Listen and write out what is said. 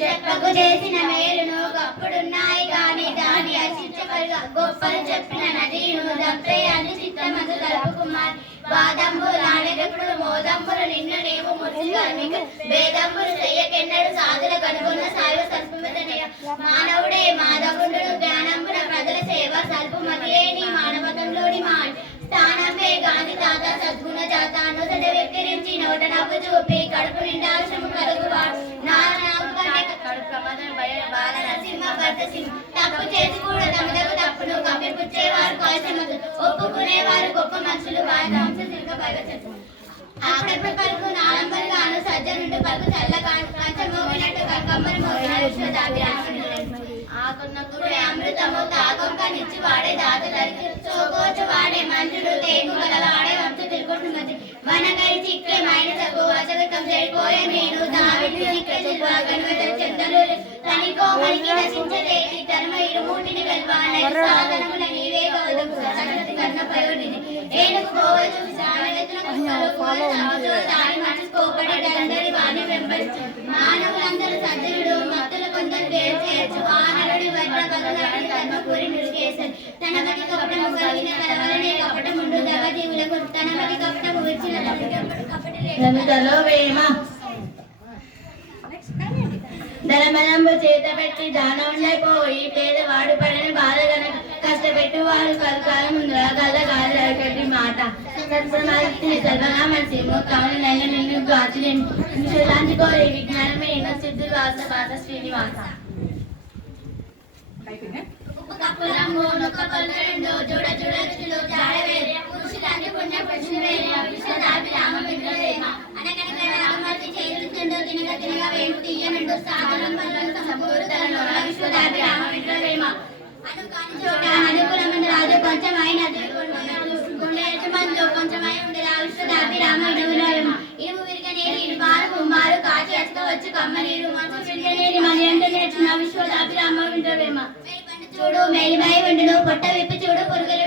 చెప్పకు చేసిన మేలును గప్పుడున్నాయి గాని దాని అశించగలుగా గొప్పలు చెప్పిన నదీను దప్పేయాన్ని చిత్తమందు తలుపు కుమార్ వాదంబులు నాడెప్పుడు మోదంబులు నిన్ను నీవు మురిసిక వేదంబులు చెయ్యకెన్నడు సాధుల కనుగొన్న సాయువ సల్పమతనయ మానవుడే మాధవుడు జ్ఞానంబున ప్రజల సేవ సల్పమతియే నీ మానవతంలోని మా స్థానమే గాంధీ తాత సద్గుణ జాత అనుసట వెక్కిరించి నోట నవ్వు చూపి కడుపు నిండా శ్రమ కలుగువాడు బాల నరసింహ భర్త సింహ తప్పు చేసి కూడా తమదకు తప్పును కప్పిపుచ్చేవారు కాల్చమదు ఒప్పుకునేవారు గొప్ప మనుషులు వారి అంశ తిరగ పరచదు అప్పుడప్పుడు పలుకు నాలంబరిగాను సజ్జనుండు పలుకు చల్లగాను పంచమోగినట్టు కమ్మని మోగిన విశ్వదాభిరాముడు ఆకున్నప్పుడే అమృతము తాగొక్క నిచ్చి వాడే దాతలరికి సోకోచు వాడే మంజుడు తేగు గలవాడే వంశ తిరుగుడు మధ్య వనకరి చిక్కే మైనసకు అసవితం చెడిపోయే నేను దావిడి చిక్కే గణవతలు చెందలు తనికో మనకి నశించదే ధర్మ ఇరుమూటిని వెల్వాలై సాధనముల నీవే గౌతము సరస్వతి కన్న పయోడిని ఏనుగు పోవచ్చు దాని మనసు కోపడేటందరి వాణి వెంబడించు మానవులందరూ సజ్జనుడు భక్తులు కొందరు వేరు చేయొచ్చు వానరుడి వడ్ర బదులాడి ధర్మపురి నిరుకేశారు తన మతి కపటము కలిగిన కలవలనే కపటముండు దవజీవులకు తన మతి కపటము విడిచిన కపటలో వేమ ధనమనంబు చేత పెట్టి దానవుండైపోయి పేదవాడు పడని బాధ గనక కష్టపెట్టు వాడు కలకాలం ముందుగా గల్లగాలి మాట సర్వనామసి ముఖాను నెల నిన్ను గాచులేను విశ్వశాంతి కోరి విజ్ఞానమే ఎన్నో సిద్ధులు వాస పాత శ్రీనివాస కప్పులంబు నొక్క పలుకరెండు చూడ చూడ రుచులు జాడవేరే పురుషులాంటి పుణ్య పురుషులు వేరే విశ్వదాభిరామ విగ్రహేమ అనగనగా రామమూర్తి చేయించుండు తినగ తినగ వేణు తీయనుండు సాగరం పనులను సమకూరుతలలో విశ్వదాభిరామ విగ్రహేమ అనుకాని చోట అనుకూలమైన రాజు కొంచెమైనది గుండె కొంచెమై ఉంది విశ్వదాభిరామ విగ్రహేమ ఇరుము విరిగనేది ఇరుమారు ముమ్మారు కాచి ఎత్తుకోవచ్చు కమ్మ నీరు మనసు విరిగనేది మన ఎంత నేర్చిన విశ్వదాభిరామ విగ్రహేమ చూడు మేలిమై ఉండును పొట్ట విప్పి చూడు పురుగులు